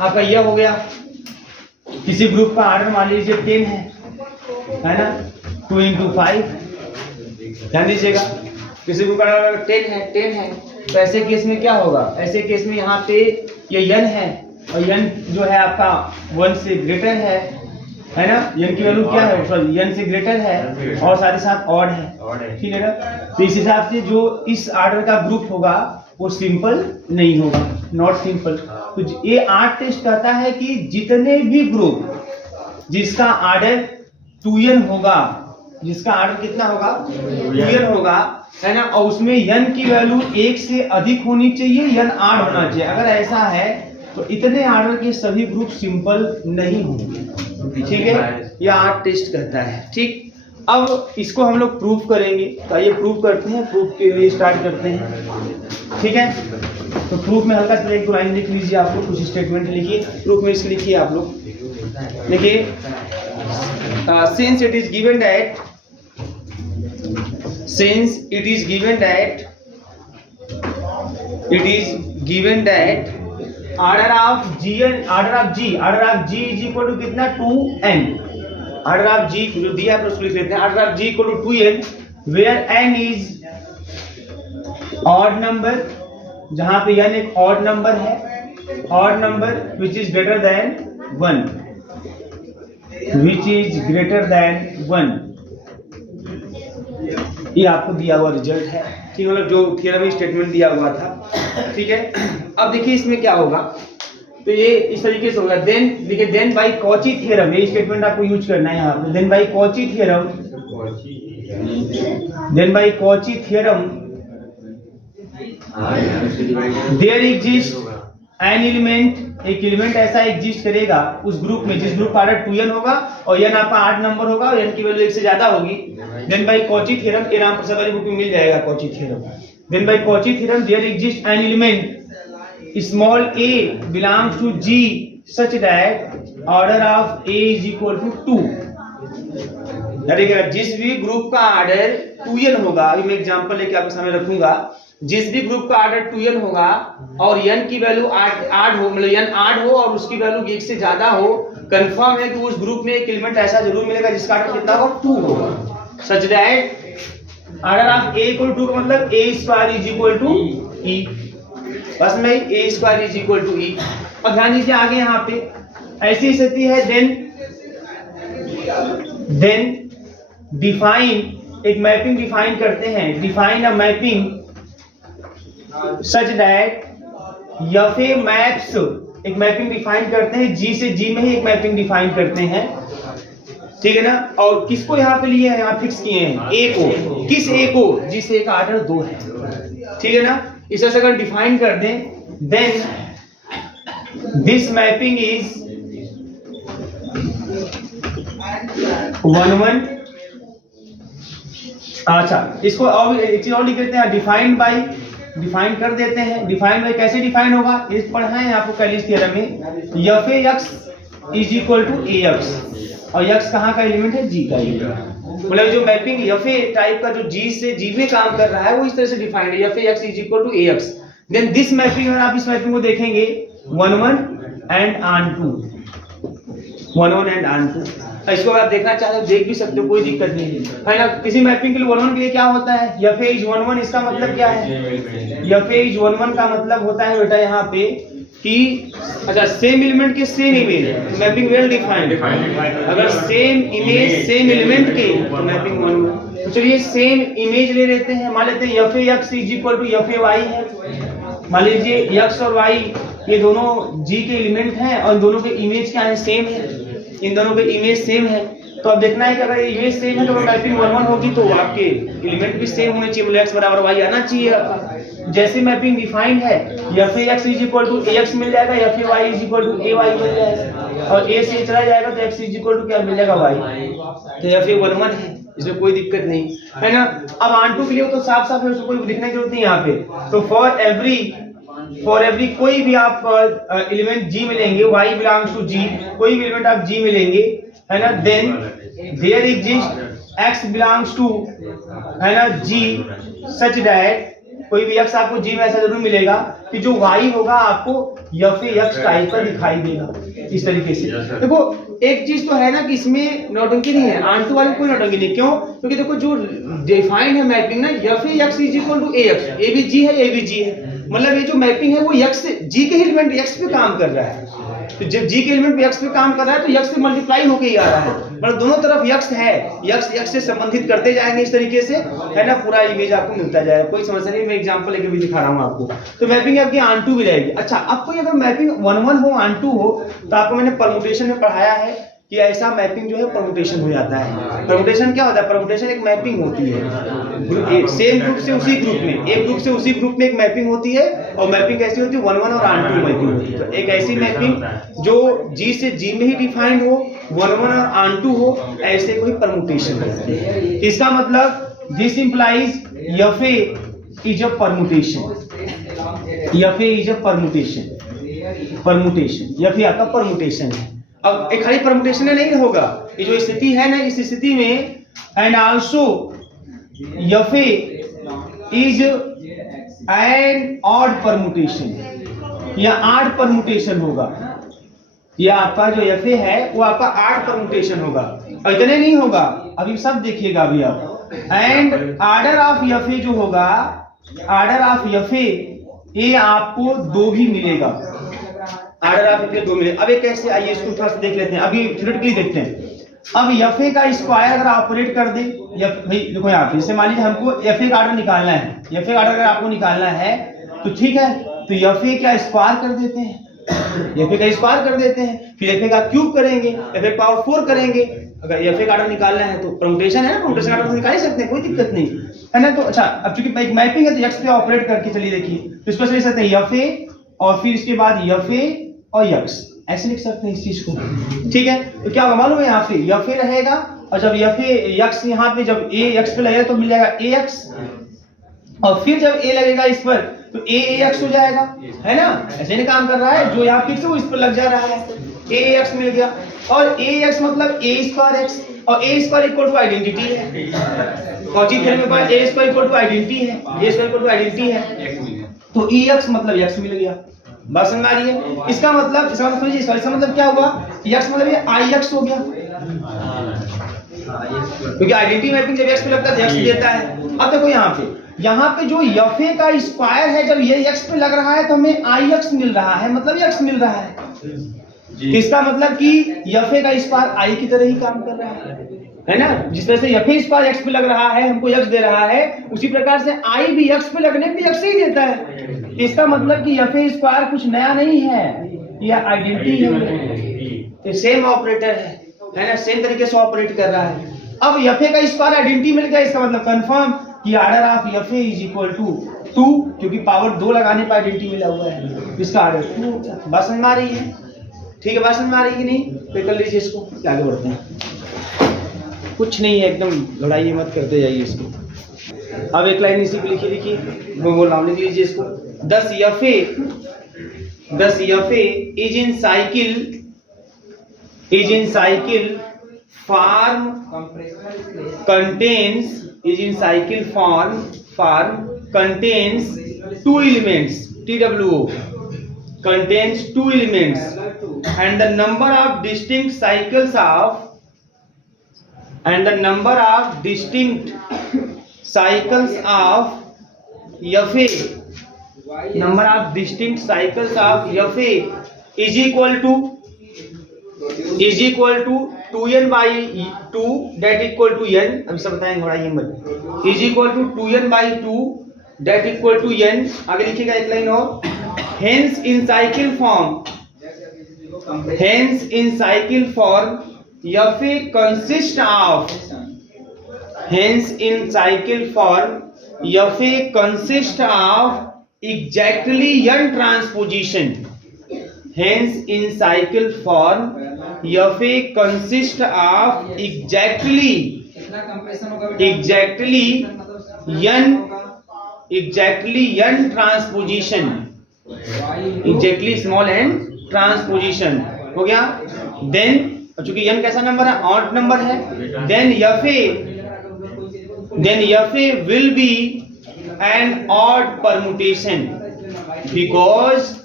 आपका यह हो गया। किसी ग्रुप का आर्डर मान लीजिए 10 है ना, 2 into 5, ध्यान दीजिएगा। किसी ग्रुप का आर्डर 10 है तो ऐसे केस में क्या होगा, ऐसे केस में यहाँ पे ये n है और n जो है आपका 1 से ग्रेटर है ना, n की वैल्यू क्या है, सॉरी n से ग्रेटर है और साथ ही साथ ऑड है, ठीक है ना। तो इस हिसाब से जो इस आर्डर का ग्रुप होगा वो सिंपल नहीं होगा, नॉट सिंपल। तो ये 8 टेस्ट कहता है कि जितने भी ग्रुप जिसका आर्डर 2n होगा, जिसका आर्डर कितना होगा 2n होगा, है ना, और उसमें n की वैल्यू 1 से अधिक होनी चाहिए, n 8 होना चाहिए। अगर ऐसा है तो इतने आर्डर के सभी ग्रुप सिंपल नहीं होंगे, ठीक है। यह 8 टेस्ट कहता है, ठीक। अब इसको हम लोग प्रूफ करेंगे, तो ये प्रूफ करते हैं, प्रूफ के लिए स्टार्ट करते हैं, ठीक है। तो प्रूफ में हल्का सा एक लाइन लिख लीजिए, आप लोग कुछ स्टेटमेंट लिखिए, प्रूफ में इसके लिखिए आप लोग, देखिए since it is given that order of g is equal to कितना 2n, order of g जो दिया है उसको लिख लेते हैं, order of g equal to 2n where n is odd number, जहां पे n एक odd number है, odd number which is greater than 1, which is greater than 1, ये आपको दिया हुआ रिजल्ट है, ठीक है, मतलब जो थ्योरम स्टेटमेंट दिया हुआ था, ठीक है। अब देखिए इसमें क्या होगा, तो ये इस तरीके से होगा। देन देखिए, देन बाय कॉची थ्योरम, ये स्टेटमेंट आपको यूज करना है यहाँ पे। Then by Cauchy theorem, there exist an element, एक एलिमेंट ऐसा एग्जिस्ट करेगा उस ग्रुप में जिस ग्रुप का आर्डर 2n होगा और n आपका 8 नंबर होगा और n की वैल्यू 1 से ज्यादा होगी। देन बाय कॉची थ्योरम, ये नाम प्रसाद वाली बुक में मिल जाएगा Cauchy theorem. Then by Cauchy theorem there exist an element small a belongs to g such that order of a is equal to 2। जिस भी ग्रुप का आर्डर 2n होगा, अभी मैं एग्जांपल लेके आपके सामने रखूंगा, जिस भी ग्रुप का आर्डर 2n होगा और n की वैल्यू 8 हो, मतलब n 8 हो और उसकी वैल्यू 1 से ज्यादा हो, कंफर्म है कि उस ग्रुप में एक एलिमेंट ऐसा जरूर मिलेगा जिसका आर्डर कितना होगा 2 होगा, such that order of a equal to, मतलब a square is equal to e, बस में a square is equal to e। और ध्यान दीजिए आगे यहाँ पे ऐसी स्थिति है, देन डिफाइन, एक मैपिंग डिफाइन करते हैं, define a mapping such that F A maps, एक मैपिंग डिफाइन करते हैं G से G में ही एक मैपिंग डिफाइन करते हैं, ठीक है ना। और किसको यहाँ पे लिए हैं, यहाँ फिक्स किए हैं A को, किस A को, जिसे एक आर्डर 2 है, ठीक है ना। इसे अगर डिफाइन कर दें, देन दिस मैपिंग इज 1 1। अच्छा, इसको और एक चीज और लिख देते हैं, डिफाइंड बाय, डिफाइन कर देते हैं। डिफाइन बाय कैसे डिफाइन होगा, इस पढ़ा है आपको कैलिस थ्योरम में, f A x is equal to A x, और एक्स कहाँ का एलिमेंट है, जी का एलिमेंट, मतलब जो मैपिंग एफ ए टाइप का जो जी से जी में काम कर रहा है वो इस तरह से डिफाइंड है, F A x is equal to A x. Then this mapping, अगर आप इस मैपिंग को देखेंगे 1 1 एंड ऑन 2, 1 1 एंड ऑन 2, इसको आप देखना चाहते हो देख भी सकते हो, कोई दिक्कत नहीं है ना। किसी मैपिंग के लिए 1 1 के लिए क्या होता है, एफ ए इज 1 1, इसका मतलब क्या है, एफ ए इज 1 1 का मतलब होता है बेटा यहाँ पे कि अच्छा सेम एलिमेंट के same image, mapping well defined, अगर सेम इमेज सेम एलिमेंट के तो मैपिंग 1 1। तो चलिए सेम इमेज ले लेते हैं, मान लेते हैं f A x is equal to f A y है, मान लीजिए एक्स और वाई ये दोनों जी के एलिमेंट हैं और दोनों के इमेज क्या है, सेम है, इन दोनों के इमेज सेम है। तो अब देखना है कि अगर इमेज सेम है तो मैपिंग 1 1 होगी, तो आपके एलिमेंट भी सेम होने चाहिए, मतलब x बराबर y आना चाहिए आपका। जैसे मैपिंग डिफाइंड है, F A x is equal to A X मिल जाएगा, F A Y is equal to A Y मिल जाएगा, और ए से चला जाएगा तो एक्स इज इक्वल टू क्या मिल जाएगा y, तो एफ ए 1 1 है, इसमें कोई दिक्कत नहीं है ना। अब ऑन टू के लिए तो साफ साफ है, उसको कोई लिखने की जरूरत नहीं यहाँ पे। तो फॉर एवरी कोई भी आप एलिमेंट g मिलेंगे, y बिलोंग्स टू g, कोई भी एलिमेंट आप g मिलेंगे, है ना, then there exist x belongs to, है ना, g सच दैट कोई भी यक्स आपको जी में ऐसा जरूर मिलेगा कि जो वाई होगा आपको एफ ए यक्स टाइप का दिखाई देगा इस तरीके से। देखो एक चीज तो है ना कि इसमें नौटंकी नहीं है, आंटू वाले कोई नौटंकी नहीं। क्यों? क्योंकि देखो जो डिफाइंड है मैपिंग ना F A X is equal to A X, A भी जी है ए भी जी है, मतलब ये जो मैपिंग है वो यक्स से जी के एलिमेंट यक्स पे काम कर रहा है। तो जब जी के एलिमेंट यक्स पे काम कर रहा है तो यक्स से मल्टीप्लाई होके ही आ रहा है, मतलब दोनों तरफ यक्स है, यक्स से संबंधित करते जाएंगे इस तरीके से, है ना, पूरा इमेज आपको मिलता जाएगा। कोई समस्या नहीं, मैं एग्जांपल लेके भी दिखा रहा हूँ आपको। तो मैपिंग आपकी आंटू भी रहेगी। अच्छा, अब कोई अगर मैपिंग 1-1 हो आंटू हो तो आपको मैंने परमुटेशन में पढ़ाया है कि ऐसा मैपिंग जो है परमुटेशन हो जाता है। परमुटेशन क्या होता है? परमुटेशन एक मैपिंग होती है सेम ग्रुप से उसी ग्रुप में, एक ग्रुप से उसी ग्रुप में एक मैपिंग होती है, और मैपिंग कैसी होती है? 1-1 और आंटू मैपिंग होती है। तो एक ऐसी मैपिंग जो जी से जी में ही डिफाइंड हो, 1-1 और आंटू हो, ऐसे कोई परमुटेशन होती है। इसका मतलब this implies F a is a permutation, F a is a permutation, permutation F A आपका परमुटेशन है। अब एक खाली परमुटेशन नहीं होगा, ये जो स्थिति है ना, इस स्थिति में and also F a is an odd permutation, या आड परमुटेशन होगा। या आपका जो एफ ए है वो आपका आड परमुटेशन होगा। और इतने नहीं होगा, अभी सब देखिएगा अभी आप। एंड आर्डर ऑफ एफ ए जो होगा, आर्डर ऑफ एफ ए आपको 2 भी मिलेगा, आर्डर ऑफ एफ ए 2 मिले। अब ये कैसे, आइए इसको थोड़ा सा देख लेते हैं, अभी थ्योरेटिकली देखते हैं। अब एफ ए का स्क्वायर अगर ऑपरेट कर दे, भाई देखो यहाँ पे, जैसे मान लीजिए हमको एफ ए का आर्डर निकालना है, एफ ए का आर्डर अगर आपको निकालना है तो ठीक है, तो एफ ए का स्क्वायर कर देते हैं, एफ ए का स्क्वायर कर देते हैं, फिर एफ ए का क्यूब करेंगे, एफ ए पावर 4 करेंगे। अगर एफ ए का आर्डर निकालना है तो परमुटेशन है ना, परमुटेशन का आर्डर तो निकाल ही सकते हैं, कोई दिक्कत नहीं है ना। तो अच्छा, अब चूंकि एक मैपिंग है तो एक्स पे ऑपरेट करके चलिए देखिए, तो इसको लिख सकते हैं एफ ए और फिर इसके बाद एफ ए और यक्स, ऐसे लिख सकते हैं इस चीज को, ठीक है। तो क्या होगा मालूम है, यहाँ पे एफ ए रहेगा, और जब एफ ए यक्स यहाँ पे जब ए यक्स पे लगेगा तो मिल जाएगा ए यक्स, और फिर जब ए लगेगा इस पर तो ए एक्स हो जाएगा, है ना। ऐसे नहीं काम कर रहा है, जो यहाँ फिक्स है वो इस पर लग जा रहा है, ए एक्स मिल गया। और ए एक्स मतलब ए स्क्वायर एक्स, और ए स्क्वायर इक्वल टू आइडेंटिटी है, कौची थ्योरम में पढ़ा, ए स्क्वायर इक्वल टू आइडेंटिटी है, ए स्क्वायर इक्वल टू आइडेंटिटी है, तो ई एक्स मतलब एक्स मिल गया। बात समझ आ रही है? इसका मतलब समझिए, इसका मतलब क्या हुआ, एक्स मतलब ये आई एक्स हो गया, क्योंकि आइडेंटिटी मैपिंग जब एक्स पे लगता है एक्स देता है। अब देखो यहाँ पे जो एफ ए का स्क्वायर है, जब ये एक्स पे लग रहा है तो हमें आई एक्स मिल रहा है, मतलब एक्स मिल रहा है। इसका मतलब कि एफ ए का स्क्वायर आई की तरह ही काम कर रहा है ना। जिस तरह से एफ ए स्क्वायर एक्स पे लग रहा है, हमको एक्स दे रहा है, उसी प्रकार से आई भी एक्स पे लगने पे एक्स ही देता है। इसका मतलब कि एफ ए स्क्वायर कुछ नया नहीं है, यह आइडेंटिटी है, सेम ऑपरेटर है ना, सेम तरीके से ऑपरेट कर रहा है। अब एफ ए का स्क्वायर आइडेंटिटी मिल गया, इसका मतलब कंफर्म कि order of f a is equal to 2, क्योंकि पावर 2 लगाने पर आइडेंटिटी मिला हुआ है, इसका आर्डर 2। बात समझ में आ रही है? ठीक है, बात समझ में आ रही है कि नहीं? तो कर लीजिए इसको, आगे बढ़ते हैं। कुछ नहीं है, एकदम लड़ाई मत करते जाइए इसको। अब एक लाइन इसी पे लिखी लिखिए, वो बोल रहा हूँ, लिख लीजिए इसको। 10 F a is in cycle form contains two elements, TWO contains 2 elements, and the number of distinct cycles of FA is equal to 2n by 2 that equal to n, अभी सब बताएंगे, बड़ा ये मत, is equal to 2n by 2 that equal to n। आगे लिखिएगा एक line और, hence in cycle form FA consists of exactly n transposition। Hence in cycle form FA consists of exactly n transposition, exactly small n transposition हो गया। then चूंकि n कैसा number है, odd number है, then FA will be an odd permutation because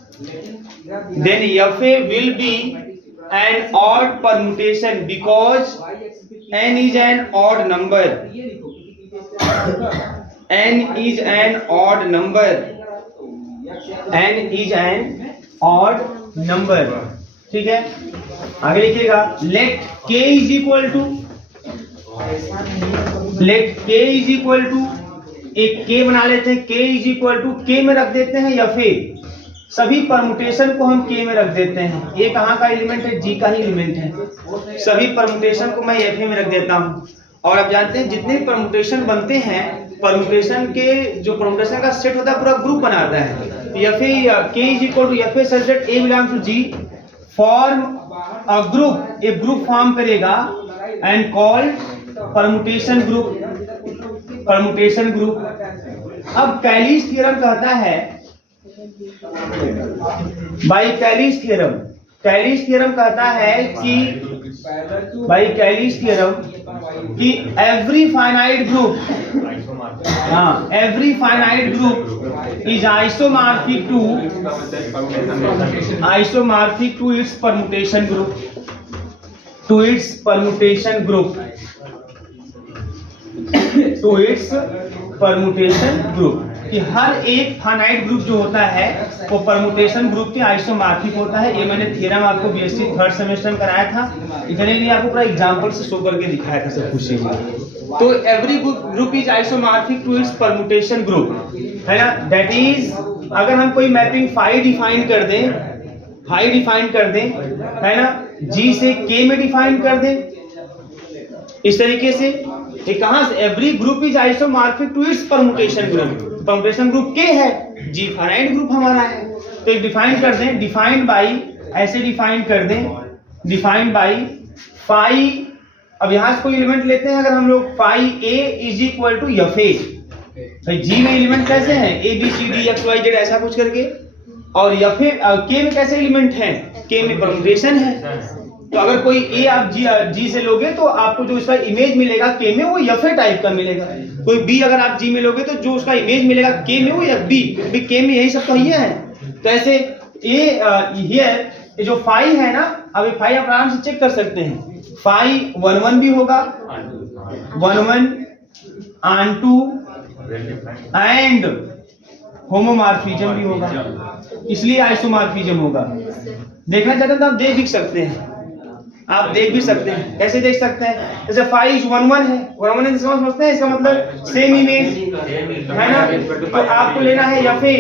then fa will be an odd permutation because n is an odd number. n is an odd number. n is an odd number. ठीक है, आगे लिखिएगा let k is equal to एक k बना लेते हैं, k is equal to k में रख देते हैं या फिर सभी परमुटेशन को हम k में रख देते हैं। ये कहाँ का एलिमेंट है? g का ही एलिमेंट है। सभी परमुटेशन को मैं f में रख देता हूँ। और आप जानते हैं जितने परमुटेशन बनते हैं, परमुटेशन के जो परमुटेशन का सेट होता है पूरा ग्रुप बनाता है। या फिर k is equal to f such that a belongs to g form a group, एक ग्रुप फॉर्म करेगा and called permutation group. Permutation group. अब कैलिस थ्योरम कहता है, by Cayley's theorem, Cayley's theorem कहता है कि बाई कैलिस थ्योरम कि every finite group, हाँ, every finite group is isomorphic to its permutation group, to its permutation group, to its permutation group, कि हर एक फाइनाइट ग्रुप जो होता है वो परमुटेशन ग्रुप के आइसोमॉर्फिक होता है। ये मैंने थ्योरम आपको बीएससी थर्ड सेमेस्टर में कराया था, इतने लिए आपको पूरा एग्जांपल से शो करके दिखाया था सब कुछ। तो every group is isomorphic to its permutation group, है ना। दैट इज, अगर हम कोई मैपिंग फाई डिफाइन कर दें, फाई डिफाइन कर दें, है ना, जी से के में डिफाइन कर दें इस तरीके से, ये कहां से? Every group is isomorphic to its permutation group. Permutation group के है, जी फाइनाइट ग्रुप हमारा है, तो एक डिफाइन कर दें, डिफाइंड बाई, ऐसे डिफाइन कर दें, डिफाइंड बाई फाई। अब यहां से कोई एलिमेंट लेते हैं, अगर हम लोग phi a is equal to f a, तो जी में एलिमेंट कैसे हैं? A b c d x y z ऐसा कुछ करके, और एफ ए के में कैसे एलिमेंट हैं? के में परमुटेशन है। तो अगर कोई ए आप जी से लोगे तो आपको जो इसका इमेज मिलेगा के में वो एफ ए टाइप का मिलेगा। कोई बी अगर आप जी में लोगे तो जो उसका इमेज मिलेगा के में वो एफ बी, क्योंकि के में यही सब तो ये है। तो ऐसे ये जो फाई है ना, अब ये फाई आप आराम से चेक कर सकते हैं, फाई 1 भी होगा, 1 ऑन 2 एंड होमोमॉर्फिज्म भी होगा, इसलिए आइसोमॉर्फिज्म होगा। देखना चाहते हैं तो आप देख सकते हैं, आप देख भी सकते हैं। कैसे देख सकते हैं? जैसे फाई 1 है, 1 समझते हैं, इसका मतलब सेम इमेज है ना। तो आपको लेना है एफ ए,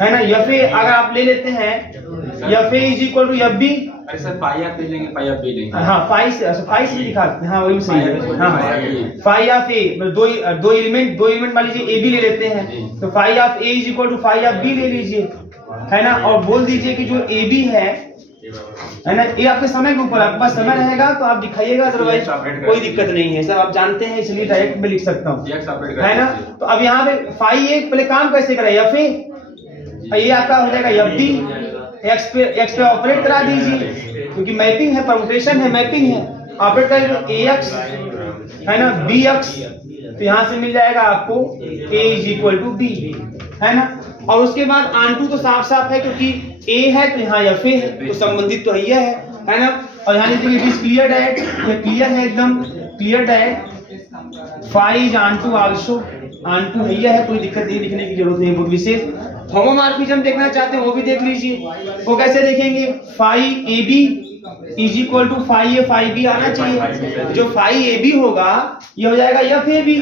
है ना, एफ ए अगर आप ले लेते हैं, f a is equal to f b. अरे सर फाई आप ले लेंगे, फाई आप ले लेंगे, हाँ फाई से दिखाते हैं, हाँ वही सही है। हाँ फाई ऑफ ए, दो एलिमेंट मान लीजिए ए बी ले लेते हैं, तो phi of a is equal to phi of b ले लीजिए, है ना, और बोल दीजिए कि जो ए बी है ना, ये आपके समय के ऊपर, आपके पास समय रहेगा तो आप दिखाइएगा, अदरवाइज कोई दिक्कत नहीं है। सब आप जानते हैं इसलिए डायरेक्ट में लिख सकता हूँ, है ना। तो अब यहाँ पे फाई ए पहले काम कैसे करें? एफ ए, ये आपका हो जाएगा एफ बी, एक्स पे ऑपरेट करा दीजिए, क्योंकि मैपिंग है, परमुटेशन है, मैपिंग है, ऑपरेट करें ए एक्स, है ना, बी एक्स, तो यहाँ से मिल जाएगा आपको ए इज इक्वल टू बी, है ना। और उसके बाद ऑन 2 तो साफ साफ है, क्योंकि ए है तो यहाँ एफ ए है, तो संबंधित तो ये है ना। और यहाँ इट इज क्लियर डैट, ये क्लियर है, एकदम clear that. Phi is on 2 also, on 2 है, कोई दिक्कत नहीं, लिखने की जरूरत नहीं, बहुत विशेष। होमोमॉर्फिज्म देखना चाहते हैं वो भी देख लीजिए, वो कैसे देखेंगे? Phi a b is equal to phi a phi b आना चाहिए। जो फाई ए बी होगा ये हो जाएगा एफ ए बी,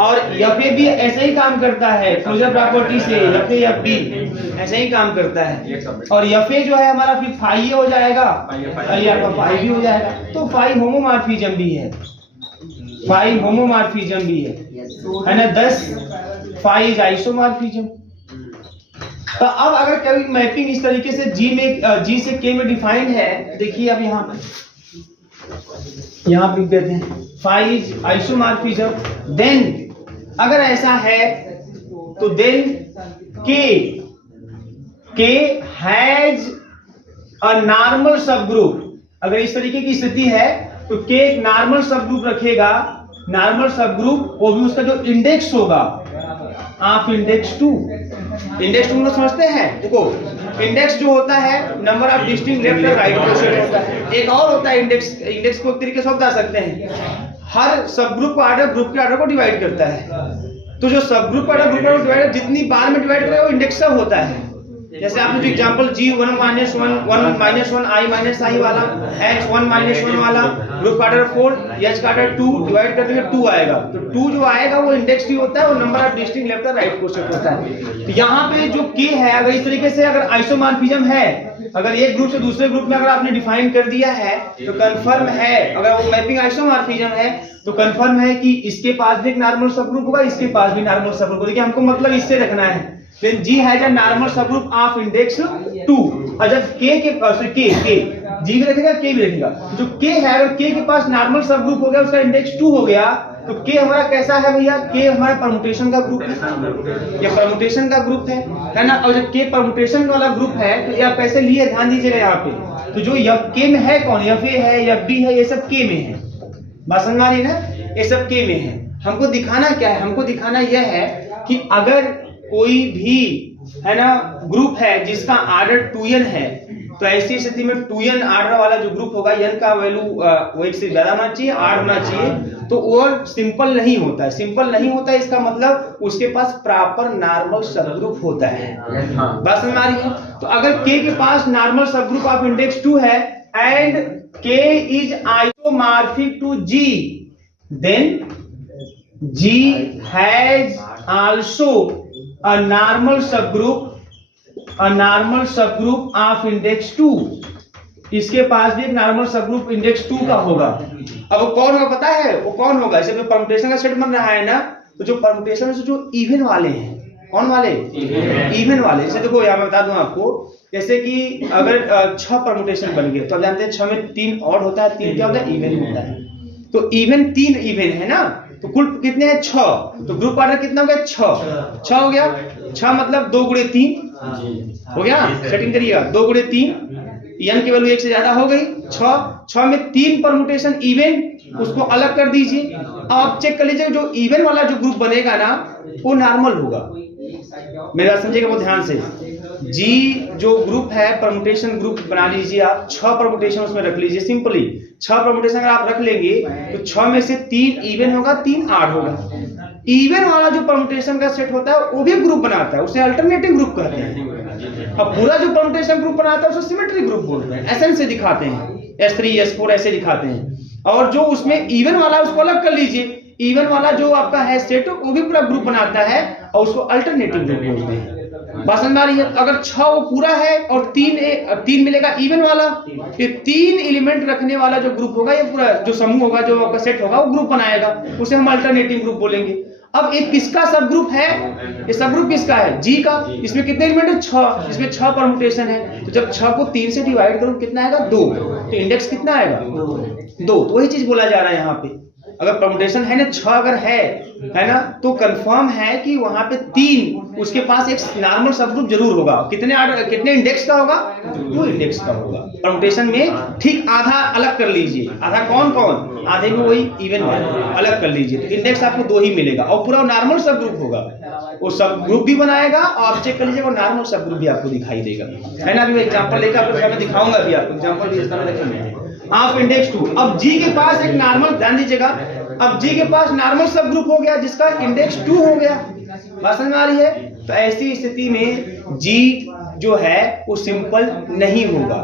और एफ ए बी ऐसे ही काम करता है, क्लोजर प्रॉपर्टी से एफ ए एफ बी ऐसे ही काम करता है। और एफ ए जो है हमारा फिर फाई ए हो जाएगा, आपका फाई बी हो जाएगा। तो फाई होमोमॉर्फिज्म भी है, फाई होमोमॉर्फिज्म भी है ना। 10 फाई इज आइसोमॉर्फिज्म। तो अब अगर कभी मैपिंग इस तरीके से जी से के में डिफाइंड है, देखिए अब यहाँ पे लिख देते हैं फाई इज आइसोमॉर्फिज्म। देन अगर ऐसा है तो देन के हैज अ नॉर्मल सब ग्रुप। अगर इस तरीके की स्थिति है तो के एक नॉर्मल सब ग्रुप रखेगा, नॉर्मल सब ग्रुप वो भी उसका जो इंडेक्स होगा ऑफ इंडेक्स 2। इंडेक्स 2 हम लोग समझते हैं, देखो इंडेक्स जो होता है नंबर ऑफ डिस्टिंक्ट लेफ्ट और राइट क्वोशिएंट होता है। एक और होता है इंडेक्स। इंडेक्स को एक तरीके से बता सकते हैं, हर सब ग्रुप का ऑर्डर ग्रुप के ऑर्डर को डिवाइड करता है। तो जो सब ग्रुप का ऑर्डर ग्रुप को डिवाइड जितनी बार में डिवाइड करे वो इंडेक्स सब होता है। जैसे आपने जो एग्जांपल G1 -1 1 -1 I -I वाला, H1 -1 वाला, ग्रुप का ऑर्डर 4, H का ऑर्डर 2 डिवाइड कर देंगे 2 आएगा। तो 2 जो आएगा वो इंडेक्स 2 होता है, वो नंबर ऑफ डिस्टिंक्ट लेफ्ट और राइट क्वोशिएंट होता है। तो यहाँ पे जो K है, अगर इस तरीके से अगर आइसोमॉर्फिज्म है, अगर एक ग्रुप से दूसरे ग्रुप में अगर आपने डिफाइन कर दिया है तो कंफर्म है, अगर वो मैपिंग आइसोमॉर्फिज्म है तो कंफर्म है कि इसके पास भी एक नॉर्मल सब ग्रुप होगा, इसके पास भी नॉर्मल सब ग्रुप होगा। देखिए हमको मतलब इससे रखना है। Then G has a normal subgroup of index 2। और जब K G भी रखेगा K भी रखेगा। जो K है, अगर K के पास नॉर्मल सब ग्रुप हो गया, उसका इंडेक्स 2 हो गया, तो K हमारा कैसा है भैया? K हमारा परमुटेशन का ग्रुप है, ये परमुटेशन का ग्रुप है ना। और जब K परमुटेशन वाला ग्रुप है तो ये आप कैसे लिए, ध्यान दीजिएगा यहाँ पे। तो जो K में है कौन, F है, F है, ये सब K में है। बात समझ आ रही है ना, ये सब K में है। हमको दिखाना क्या है? हमको दिखाना यह है कि अगर कोई भी है ना ग्रुप है जिसका ऑर्डर 2n है, तो ऐसी स्थिति में 2n ऑर्डर वाला जो ग्रुप होगा, n का वैल्यू वो एक से ज्यादा होना चाहिए, 8 होना चाहिए, तो वो सिंपल नहीं होता है। सिंपल नहीं होता है इसका मतलब उसके पास प्रॉपर नॉर्मल सब ग्रुप होता है। बात समझ आ रही है? तो अगर K के पास normal subgroup of index 2 है and K is isomorphic to G, then G has also a normal subgroup of index 2। इसके पास भी एक नॉर्मल सबग्रुप इंडेक्स 2 का होगा। अब वो कौन होगा पता है? वो कौन होगा? जैसे परम्यूटेशन का सेट बन रहा है ना, तो जो परम्यूटेशन से जो इवन वाले हैं, कौन वाले? इवन वाले। जैसे देखो यहाँ मैं बता दूं आपको, जैसे कि अगर 6 परम्यूटेशन बन गए तो आप जानते हैं 6 में 3 ऑड होता है, 3 क्या होता है? इवन होता है। तो इवन 3 इवन है ना, तो कुल कितने हैं? 6। तो ग्रुप ऑर्डर कितना हो गया? 6 हो गया। 6 मतलब 2 × 3 हो गया। सेटिंग करिएगा, 2 × 3, n की वैल्यू 1 से ज्यादा हो गई। 6 में 3 परमुटेशन इवन, उसको अलग कर दीजिए। अब आप चेक कर लीजिए जो इवन वाला जो ग्रुप बनेगा ना वो नॉर्मल होगा। मेरा समझिएगा बहुत ध्यान से। G जो ग्रुप है परमुटेशन ग्रुप बना लीजिए आप, 6 परमुटेशन उसमें रख लीजिए। सिंपली 6 परमुटेशन अगर आप रख लेंगे तो 6 में से 3 इवन होगा, 3 ऑड होगा। इवन वाला जो परमुटेशन का सेट होता है वो भी ग्रुप बनाता है, उसे अल्टरनेटिव ग्रुप कहते हैं। अब पूरा जो परमुटेशन ग्रुप बनाता है उसे सिमेट्री ग्रुप बोलते हैं, एसएन से दिखाते हैं, S3 S4 ऐसे दिखाते हैं। और जो उसमें इवन वाला उसको अलग कर लीजिए। इवन वाला जो आपका है सेट वो भी पूरा ग्रुप बनाता है और उसको अल्टरनेटिव ग्रुप बोलते हैं। बात समझ आ रही है? अगर 6 वो पूरा है और 3 मिलेगा इवन वाला, ये 3 एलिमेंट रखने वाला जो ग्रुप होगा, ये पूरा जो समूह होगा, जो आपका सेट होगा, वो ग्रुप बनाएगा, उसे हम अल्टरनेटिव ग्रुप बोलेंगे। अब एक किसका सब ग्रुप है? ये सब ग्रुप किसका है? G का। इसमें कितने एलिमेंट है? 6। इसमें 6 परमुटेशन है, तो जब 6 को 3 से डिवाइड करो कितना आएगा? 2। तो इंडेक्स कितना आएगा? 2। तो वही चीज बोला जा रहा है यहाँ पे। अगर परमुटेशन है ना 6 अगर है ना, तो कंफर्म है कि वहां पे 3 उसके पास एक नॉर्मल सबग्रुप जरूर होगा। कितने इंडेक्स का होगा? 2 इंडेक्स का होगा। परमुटेशन में ठीक आधा अलग कर लीजिए। आधा कौन कौन? आधे में वही इवन वाला अलग कर लीजिए, तो इंडेक्स आपको 2 ही मिलेगा और पूरा नॉर्मल सब ग्रुप होगा। वो सब ग्रुप भी बनाएगा और आप चेक कर लीजिए वो नॉर्मल सब ग्रुप भी आपको दिखाई देगा, है ना। अभी मैं एग्जांपल लेकर आपको मैं दिखाऊंगा भी, आपको एग्जांपल भी इसका देखेंगे आप इंडेक्स 2। अब G के पास एक नॉर्मल, ध्यान दीजिएगा, अब G के पास नॉर्मल सब ग्रुप हो गया जिसका इंडेक्स 2 हो गया। बात समझ में आ रही है? तो ऐसी स्थिति में G जो है वो सिंपल नहीं होगा,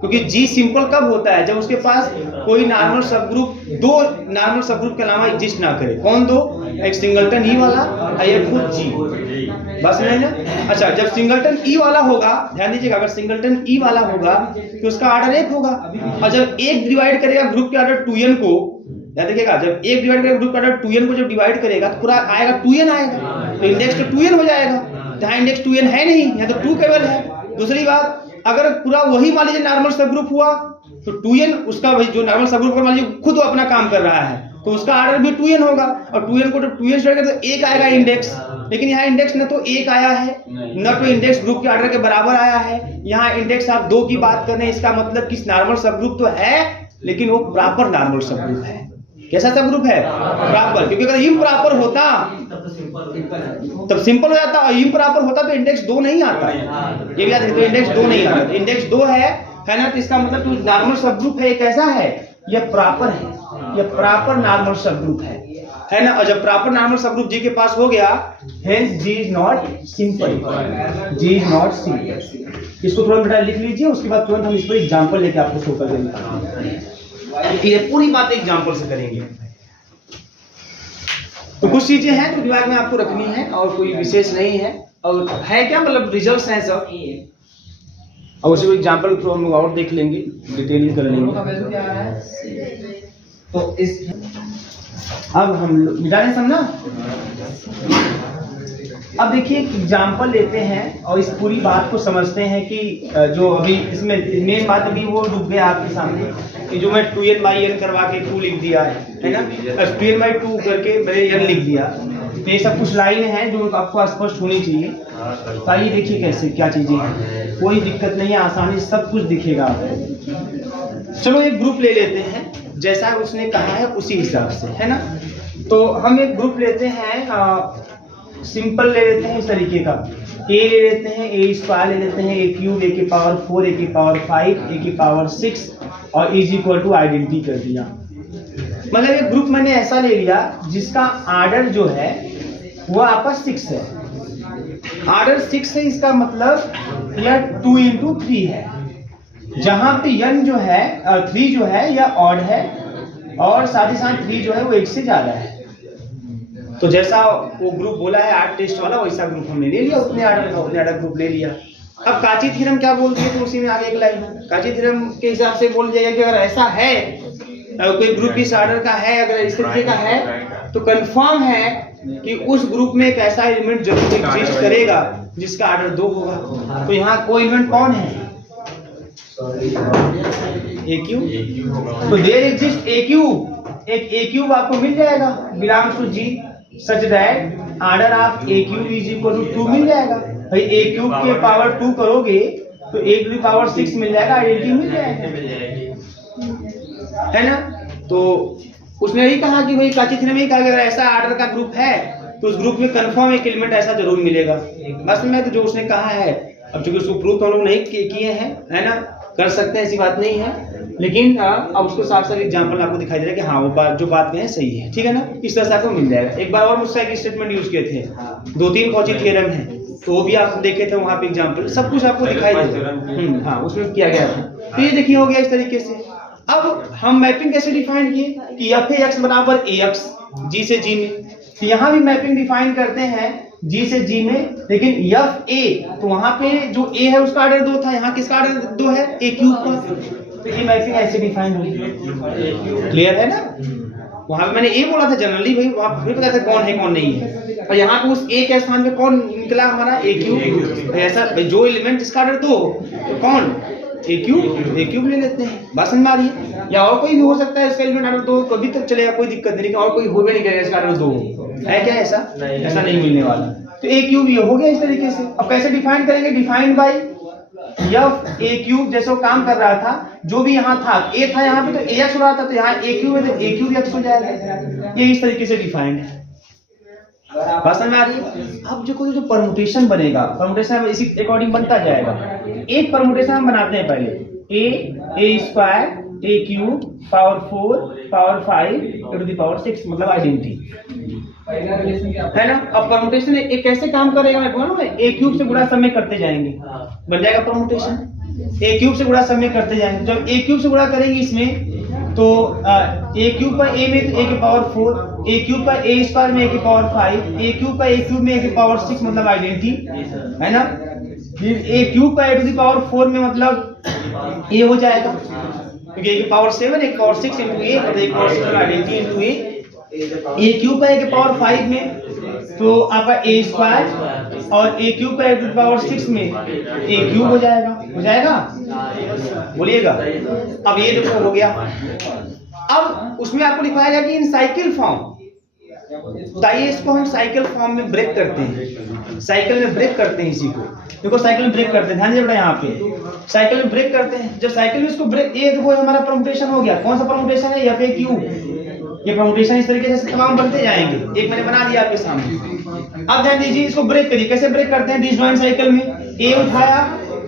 क्योंकि G सिंपल कब होता है? जब उसके पास कोई नॉर्मल सब ग्रुप, 2 नॉर्मल सब ग्रुप के अलावा एग्जिस्ट ना करे। कौन 2? एक सिंगलटन E वाला और एक खुद G। बस नहीं ना? अच्छा, जब सिंगलटन E वाला होगा, ध्यान दीजिएगा, अगर सिंगलटन E वाला होगा तो उसका ऑर्डर 1 होगा, और जब 1 डिवाइड करेगा ग्रुप के ऑर्डर 2n को, ध्यान देखिएगा, जब 1 डिवाइड करेगा ग्रुप के ऑर्डर 2n को, जब डिवाइड करेगा तो पूरा आएगा 2n आएगा, तो इंडेक्स तो 2n हो जाएगा। जहाँ इंडेक्स 2n है नहीं, यहाँ तो 2 केवल है। दूसरी बात, अगर पूरा वही मान लीजिए नॉर्मल सब ग्रुप हुआ तो 2n उसका जो नॉर्मल सब ग्रुप मान लीजिए खुद वो अपना काम कर रहा है, तो उसका ऑर्डर भी 2n होगा, और 2n को तो 2n से तो 1 आएगा इंडेक्स। लेकिन यहाँ इंडेक्स न तो 1 आया है, न तो इंडेक्स ग्रुप के ऑर्डर के बराबर आया है। यहाँ इंडेक्स आप 2 की बात कर रहे हैं, इसका मतलब कि नॉर्मल सब ग्रुप तो है लेकिन वो प्रॉपर नॉर्मल सब ग्रुप है। कैसा सब ग्रुप है? प्रॉपर, क्योंकि अगर इम्प्रॉपर होता तब सिंपल हो जाता, और इम्प्रॉपर होता तो इंडेक्स 2 नहीं आता, ये भी याद रखिए। तो इंडेक्स 2 नहीं आता, इंडेक्स 2 है ना, तो इसका मतलब जो नॉर्मल सब ग्रुप है ये कैसा है? ये प्रॉपर है, ये प्रॉपर नॉर्मल सब ग्रुप है ना। और जब proper normal subgroup G के पास हो गया, hence G is not simple, G is not simple. इसको तुरंत बेटा लिख लीजिए, उसके बाद तुरंत हम इस पर एग्जांपल लेके आपको शो कर देंगे। ये पूरी बात एग्जांपल से करेंगे। तो कुछ चीजें हैं जो दिमाग में आपको रखनी है और कोई विशेष नहीं है, और है क्या मतलब रिजल्ट्स हैं सब, और उसी एग्जांपल थ्रू हम लोग और देख लेंगे, डिटेल कर लेंगे। तो इस अब हम लोग मिटाने समझा। अब देखिए एग्जांपल लेते हैं और इस पूरी बात को समझते हैं कि जो अभी इसमें मेन बात अभी वो डूब गया आपके सामने कि जो मैं 2n/n करवा के 2 लिख दिया है ना, 2n/2 करके मैंने n लिख दिया। तो ये सब कुछ लाइन है जो आपको स्पष्ट होनी चाहिए। तो आइए देखिए कैसे क्या चीजें हैं, कोई दिक्कत नहीं है, आसानी सब कुछ दिखेगा आपको। चलो एक ग्रुप ले लेते हैं जैसा उसने कहा है उसी हिसाब से, है ना। तो हम एक ग्रुप लेते हैं, सिंपल ले लेते हैं इस तरीके का, a ले लेते हैं, a² ले लेते हैं, a³ a⁴ a⁴ a⁴ a⁴ 6 और इज इक्वल टू आइडेंटिटी कर दिया। मतलब एक ग्रुप मैंने ऐसा ले लिया जिसका आर्डर जो है वो आपका 6 है, आर्डर 6 है, इसका मतलब यह 2 × 3 है, जहां पे n जो है 3 जो है यह ऑड है, और साथ ही साथ 3 जो है वो 1 से ज्यादा है। तो जैसा वो ग्रुप बोला है 8 टेस्ट वाला, वैसा ग्रुप हमने ले लिया, उतने आर्डर ग्रुप ले लिया। अब काची थ्योरम क्या बोलती है, तो उसी में आगे एक लाइन है, काची थ्योरम के हिसाब से बोल जाएगा कि अगर ऐसा है, कोई ग्रुप इस आर्डर का है, अगर इस तरीके का है, तो कंफर्म है कि उस ग्रुप में एक ऐसा एलिमेंट जरूर एग्जिस्ट करेगा जिसका आर्डर 2 होगा। तो यहाँ कोई एलिमेंट कौन है? AQ। तो देयर एग्जिस्ट AQ, एक AQ आपको मिल जाएगा belongs to G such that order of AQ is equal to 2 मिल जाएगा। भाई AQ के पावर 2 करोगे तो A⁴ 6 मिल जाएगा, आइडेंटिटी मिल जाएगा, है ना। तो उसने यही कहा कि भाई काची थ्योरम में कहा अगर ऐसा आर्डर का ग्रुप है तो उस ग्रुप में कंफर्म एक एलिमेंट ऐसा जरूर मिलेगा। बस में तो जो उसने कहा है, अब चूंकि उसको प्रूफ हम लोग नहीं किए हैं, है ना, कर सकते हैं, ऐसी बात नहीं है, लेकिन अब उसको साफ साफ एग्जांपल आपको दिखाई दे रहा है कि हाँ वो बात जो बात कहें सही है, ठीक है ना। इस तरह से आपको मिल जाएगा। एक बार और मुझसे एक स्टेटमेंट यूज किए थे, 2-3 कॉची थ्योरम है, तो वो भी आप देखे थे वहां पे एग्जांपल, सब कुछ आपको दिखाई दे, हाँ उसमें किया गया था। तो ये देखिए हो गया इस तरीके से। अब हम मैपिंग कैसे डिफाइन किए कि f(x) बराबर ax G से G में, तो यहाँ भी मैपिंग डिफाइन करते हैं G से G में, लेकिन fa, तो वहां पे जो a है उसका आर्डर 2 था, यहाँ किसका आर्डर 2 है? a³ का। तो ये मैपिंग ऐसे डिफाइन होगी, क्लियर है ना। वहां पे मैंने a बोला था जनरली, भाई वहां फिर पता था कौन है कौन नहीं है, और यहाँ पे उस a के स्थान पे कौन निकला हमारा? a³ ऐसा, जो एलिमेंट जिसका आर्डर 2 तो कौन? a³ ले लेते हैं, बात समझ में आ रही है। या और कोई भी हो सकता है इसका एलिमेंट आर्डर 2, कभी तक चलेगा, कोई दिक्कत नहीं, और कोई हो भी नहीं करेगा इसका आर्डर 2 है क्या? ऐसा नहीं मिलने वाला। तो a³ ये हो गया इस तरीके से। अब कैसे डिफाइन करेंगे? डिफाइंड बाय a³ जैसे वो काम कर रहा था, जो भी यहाँ था a था यहाँ पे, तो ax हो रहा था, तो यहाँ a³ है तो a³ x हो जाएगा। ये इस तरीके से डिफाइंड है, बात समझ में आ रही है। अब जो कोई जो परमुटेशन बनेगा, परमुटेशन इसी अकॉर्डिंग बनता जाएगा। एक परमुटेशन हम बनाते हैं पहले, a² a³ power 4 power 5 e⁴ 6 मतलब आइडेंटिटी, है ना। अब परमुटेशन एक कैसे काम करेगा मैं बोलूं, a³ से गुणा सब में करते जाएंगे, बन जाएगा परमुटेशन। a³ से गुणा सब में करते जाएंगे, जब a³ से गुणा करेंगे इसमें तो a³ पर a में तो a⁴, a³ पर a² में a⁴, a³ पर a³ में a⁴ 6 मतलब आइडेंटिटी, है ना। फिर a³ पर a⁴ में मतलब a हो जाएगा, क्योंकि a⁴ 7 a⁴ 6 into a मतलब a⁴ 6 identity into a। a³ पर a⁴ में तो आपका a² और a³ पर a⁴ 6 में a³ हो जाएगा, बोलिएगा। अब ये देखो हो गया। अब उसमें आपको लिखवाया गया कि इन साइकिल फॉर्म, बताइए इसको हम साइकिल फॉर्म में ब्रेक करते हैं, साइकिल में ब्रेक करते हैं इसी को, देखो साइकिल में ब्रेक करते हैं, ध्यान दीजिए यहाँ पे साइकिल में ब्रेक करते हैं। जब साइकिल में इसको ब्रेक, ये देखो हमारा परमुटेशन हो गया, कौन सा परमुटेशन है? f(a⁻), ये परमुटेशन इस तरीके से तमाम बनते जाएंगे। एक मैंने बना दिया आपके सामने। अब ध्यान दीजिए, इसको ब्रेक करिए। कैसे ब्रेक करते हैं डिसजॉइंट साइकिल में? ए उठाया,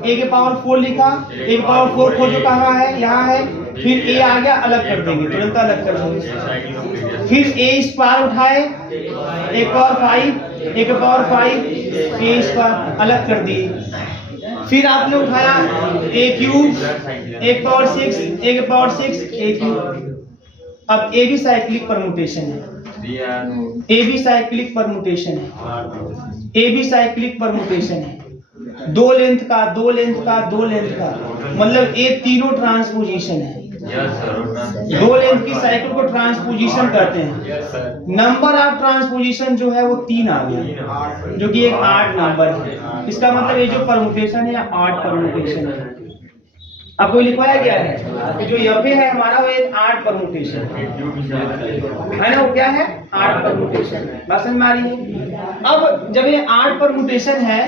ए के पावर 4 लिखा, ए के पावर 4 खोजो कहाँ है, यहाँ है, फिर ए आ गया, अलग कर देंगे, तुरंत अलग कर देंगे। फिर ए स्क्वायर उठाए, ए पावर 5, ए के पावर 5, ए स्क्वायर अलग कर दिए। फिर आपने उठाया ए क्यूब, ए पावर 6, ए के पावर 6, ए क्यूब। अब ए भी साइक्लिक परमुटेशन है, ए भी साइक्लिक परमुटेशन है, ए भी साइक्लिक परमुटेशन है। दो लेंथ का, दो लेंथ का, दो लेंथ का, मतलब ए तीनों ट्रांसपोजिशन है। दो लेंथ की साइकिल को ट्रांसपोजिशन कहते हैं। नंबर ऑफ ट्रांसपोजिशन जो है वो 3 आ गया, जो कि एक 8 नंबर है। इसका मतलब ये जो परमुटेशन है 8 परमुटेशन है। आपको लिखवाया गया है कि जो यफे है हमारा वो एक 8 परमुटेशन है ना। वो क्या है? 8 परमुटेशन। बात समझ में आ रही है? अब जब ये 8 परमुटेशन है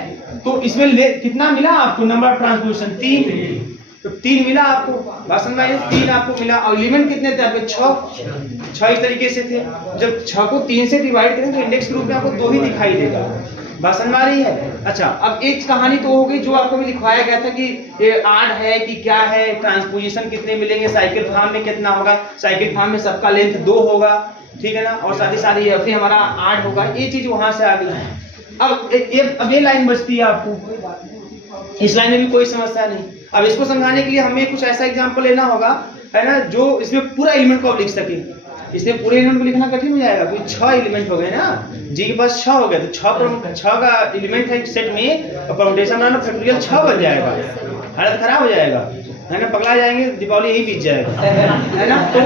तो इसमें कितना मिला आपको नंबर ऑफ ट्रांसपोजिशन? 3। तो 3 मिला आपको। बात समझ में आई? 3 आपको मिला। और एलिमेंट कितने थे आपके? 6 इस तरीके से थे। जब 6 को 3 से डिवाइड करें तो इंडेक्स के रूप में आपको 2 ही दिखाई देगा। बात समझ में आ रही है? अच्छा, अब एक कहानी तो हो गई जो आपको भी लिखवाया गया था कि ये 8 है कि क्या है, ट्रांसपोजिशन कितने मिलेंगे, साइकिल फार्म में कितना होगा, साइकिल फार्म में सबका लेंथ 2 होगा, ठीक है ना, और साथ ही साथ ये हमारा 8 होगा। ये चीज वहां से आ गई। अब ये लाइन बचती है आपको। इस लाइन में भी कोई समस्या नहीं। अब इसको समझाने के लिए हमें कुछ ऐसा एग्जांपल लेना होगा, है ना, जो इसमें पूरा एलिमेंट को आप लिख सके। इसमें पूरे एलिमेंट को लिखना कठिन हो जाएगा। कोई 6 एलिमेंट हो गए ना, जी के पास 6 हो गए, तो 6 का एलिमेंट है सेट में, और परमुटेशन बनाना फैक्टोरियल 6 बन जाएगा। हालत खराब हो जाएगा, है ना, पगला जाएंगे, दीपावली यही बीत जाएगा, है ना। तो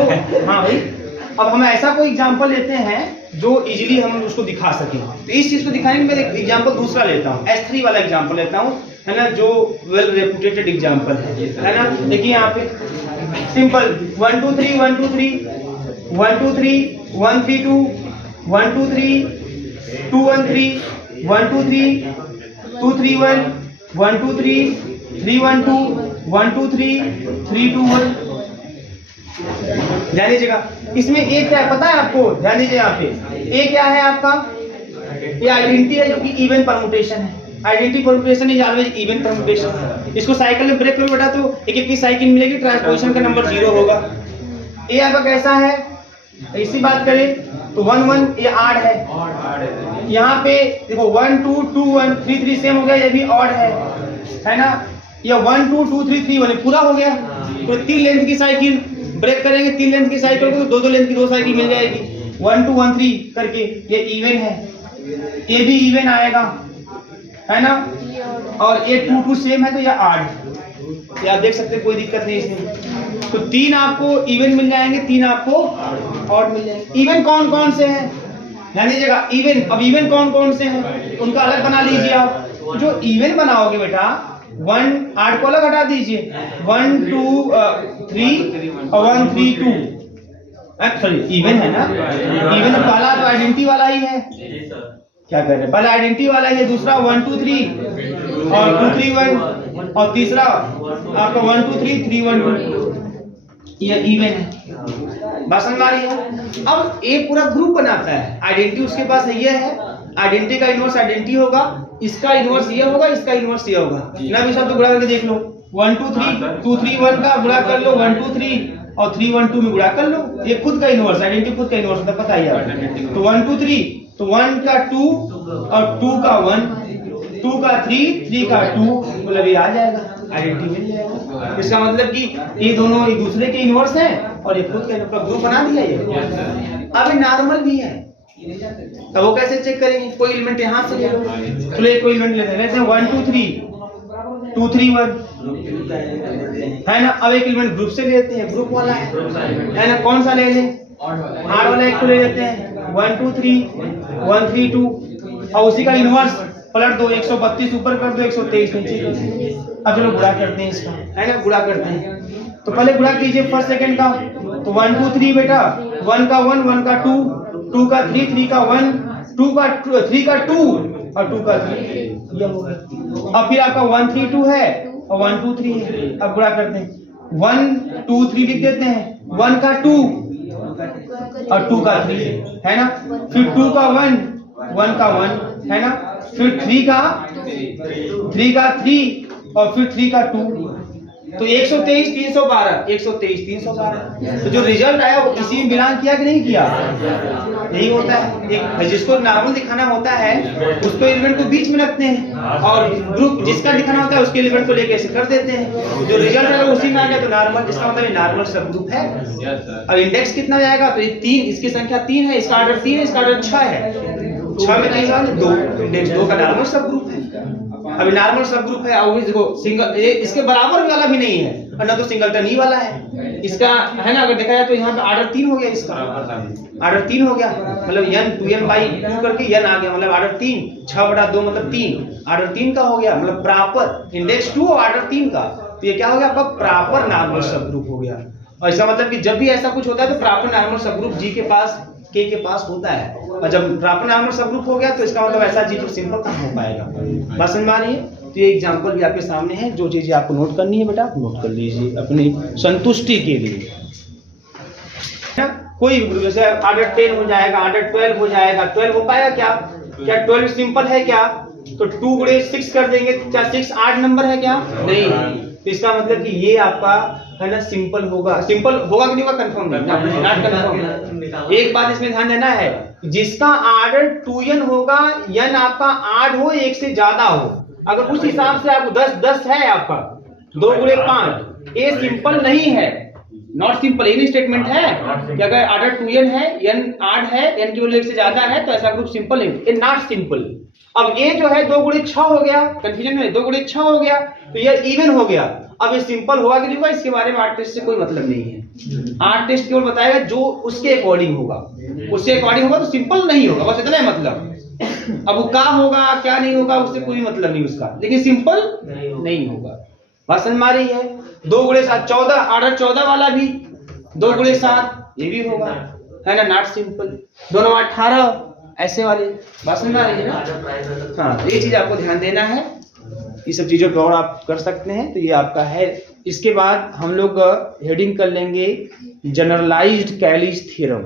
हाँ भाई, अब हम ऐसा कोई एग्जांपल लेते हैं जो इजीली हम उसको दिखा सकें। तो इस चीज को दिखाने में मैं एक एग्जांपल दूसरा लेता हूँ, S3 वाला एग्जांपल लेता हूँ, है ना, जो वेल रेपुटेटेड एग्जांपल है ना। देखिए यहाँ पे सिंपल 1 2 3 1 2 3 1 2 3 1 3 2 1 2 3 2 1 3 1 2 3 2 3 1 1 2 3 3 1 2 1 2 3 3 2 1। ध्यान दीजिएगा, इसमें ए क्या है पता है आपको? ध्यान दीजिए यहाँ पे ए क्या है आपका? ये आइडेंटिटी है जो कि इवन परमुटेशन है। Identity permutation is always even permutation. इसको साइकिल में ब्रेक करो बेटा तो एक एक की साइकिल मिलेगी, ट्रांसपोजिशन का नंबर 0 होगा। ए आपका कैसा है? इसी बात करें तो 1 1 ये ऑड है। यहाँ पे देखो 1 2 2 1 3 3 सेम हो गया, ये भी ऑड है ना। ये 1 2 2 3 3 1 पूरा हो गया। तो 3 लेंथ की साइकिल ब्रेक करेंगे, 3 लेंथ की साइकिल को तो 2 लेंथ की 2 साइकिल मिल जाएगी। 1 2 1 3 करके ये इवन है, ये भी इवन आएगा, है ना। और ये 2 2 सेम है तो ये ऑड। ये आप देख सकते हैं, कोई दिक्कत नहीं इसमें। तो 3 आपको इवन मिल जाएंगे, 3 आपको ऑड मिल जाएंगे। इवन कौन कौन से हैं? ध्यान दीजिएगा, इवन। अब इवन कौन कौन से हैं उनका अलग बना लीजिए आप। जो इवन बनाओगे बेटा 1 8 को अलग हटा दीजिए, 1 2 3 और 1 3 2। सॉरी इवन है ना, इवन वाला तो आइडेंटिटी वाला ही है। क्या कर रहे हैं? पहला आइडेंटिटी वाला है, दूसरा 1 2 3 और 2 3 1 और तीसरा आपका 1 2 3 3 1 2। ये इवन है। बात समझ आ रही है? अब ए पूरा ग्रुप बनाता है। आइडेंटिटी उसके पास ये है, आइडेंटिटी का इनवर्स आइडेंटिटी होगा, इसका इनवर्स ये होगा, इसका इनवर्स ये होगा ना। भी सब तो गुणा करके देख लो, 1 2 3 2 3 1 का गुणा कर लो, 1 2 3 और 3 1 2 में गुणा कर लो। ये खुद का इनवर्स, आइडेंटिटी खुद का इनवर्स होता है, पता ही है। तो 1 2 3 तो 1 का 2 और 2 का 1, 2 का 3 3 का 2, मतलब ये आ जाएगा, आइडेंटिटी मिल जाएगा। इसका मतलब कि ये दोनों एक दूसरे के इनवर्स हैं और ये खुद का ग्रुप बना दिया ये। अब ये नॉर्मल भी है, तो वो कैसे चेक करेंगे? कोई एलिमेंट यहाँ से ले लो, चलो कोई एलिमेंट लेते हैं 1 2 3 2 3 1, है ना। अब एक एलिमेंट ग्रुप से लेते हैं, ग्रुप वाला है ना। कौन सा ले लें? आर वाला एक को ले लेते हैं, 1 2 3 1 3 2 और उसी का इनवर्स पलट दो, 132 ऊपर कर दो, 123 नीचे कर दो। अब चलो गुणा करते हैं इसका, है ना, गुणा करते हैं। तो पहले गुणा कीजिए फर्स्ट सेकंड का, तो 1 2 3 बेटा 1 का 1 1 का 2 2 का 3 3 का 1 2 का 3 का 2 और 2 का 3 ये हो गया। अब फिर आपका 1 3 2 है और 1 2 3 है। अब गुणा करते हैं, 1 2 3 लिख देते हैं, 1 का 2 और 2 का 3 है ना, फिर 2 का 1, 1 का 1 है ना, फिर 3 का 3 और फिर 3 का 2, तो 123 312, 123 312। तो जो रिजल्ट आया वो इसी में बिलोंग किया कि नहीं किया? यही होता है। एक जिसको नॉर्मल दिखाना होता है उसको एलिमेंट को बीच में रखते हैं, और ग्रुप जिसका दिखाना होता है उसके एलिमेंट को लेके ऐसे कर देते हैं। जो रिजल्ट आएगा उसी में आ गया, तो नॉर्मल, जिसका मतलब नॉर्मल सब ग्रुप है। और इंडेक्स कितना जाएगा? तो ये 3, इसकी संख्या 3 है, इसका ऑर्डर 3 है, इसका ऑर्डर 6 है। 6 में 3 वाले 2, इंडेक्स 2 का नॉर्मल सब ग्रुप है। अभी नॉर्मल सब ग्रुप है, और देखो सिंगल, ये इसके बराबर वाला भी नहीं है और ना तो सिंगलटन ही वाला है इसका, है ना। अगर देखा जाए तो यहाँ पे ऑर्डर 3 हो गया, इसका ऑर्डर 3 हो गया, मतलब n 2n/2 करके n आ गया, मतलब ऑर्डर 3, 6/2 मतलब 3, ऑर्डर 3 का हो गया, मतलब प्रॉपर इंडेक्स 2 और ऑर्डर 3 का। तो ये क्या हो गया आपका? प्रॉपर नॉर्मल सब ग्रुप हो गया। और इसका मतलब कि जब भी ऐसा कुछ होता है तो प्रॉपर नॉर्मल सब ग्रुप G के पास, K के पास होता है, और जब प्रॉपर नॉर्मल सब ग्रुप हो गया तो इसका मतलब ऐसा चीज सिंपल कहाँ हो पाएगा। बात समझ में आ रही है? तो ये एग्जांपल भी आपके सामने है, जो चीजें आपको नोट करनी है बेटा आप नोट कर लीजिए अपनी संतुष्टि के लिए। कोई भी ग्रुप, जैसे ऑर्डर 10 हो जाएगा, ऑर्डर 12 हो जाएगा, 12 हो पाएगा क्या? क्या 12 सिंपल है क्या? तो 2 गुणे 6 कर देंगे, क्या 6 8 नंबर है क्या? नहीं। तो इसका मतलब कि ये आपका है ना सिंपल होगा। सिंपल होगा कि नहीं होगा? कंफर्म नहीं, नॉट कंफर्म। एक बात इसमें ध्यान देना है, जिसका ऑर्डर 2n होगा, n आपका 8 हो, 1 से ज्यादा हो, अगर उस हिसाब से आपको 10 है आपका, 2 गुणे 5, ये सिंपल नहीं है, नॉट सिंपल। ये स्टेटमेंट है कि अगर ऑर्डर 2n है, n 8 है, n की वैल्यू 1 से ज्यादा है, तो ऐसा ग्रुप सिंपल है, ये नॉट सिंपल। अब ये जो है 2 गुणे 6 हो गया, कंफ्यूजन में 2 गुणे 6 हो गया, तो ये इवन हो गया। अब ये सिंपल होगा कि नहीं होगा, इसके बारे में आर्ट टेस्ट से कोई मतलब नहीं है। आर्ट टेस्ट केवल बताएगा जो उसके अकॉर्डिंग होगा, उसके अकॉर्डिंग होगा तो सिंपल नहीं होगा, बस इतना है मतलब। अब वो क्या होगा क्या नहीं होगा उससे कोई मतलब नहीं उसका, लेकिन सिंपल नहीं होगा। बात समझ में आ रही है? 2 गुणे 7 14, ऑर्डर 14 वाला भी 2 गुणे 7 ये भी होगा, है ना, नॉट सिंपल। दोनों 18 ऐसे वाले। बात समझ में आ रही है ना? हाँ, ये चीज आपको ध्यान देना है, ये सब चीजों को और आप कर सकते हैं। तो ये आपका है। इसके बाद हम लोग हेडिंग कर लेंगे जनरलाइज्ड कैलिस थ्योरम।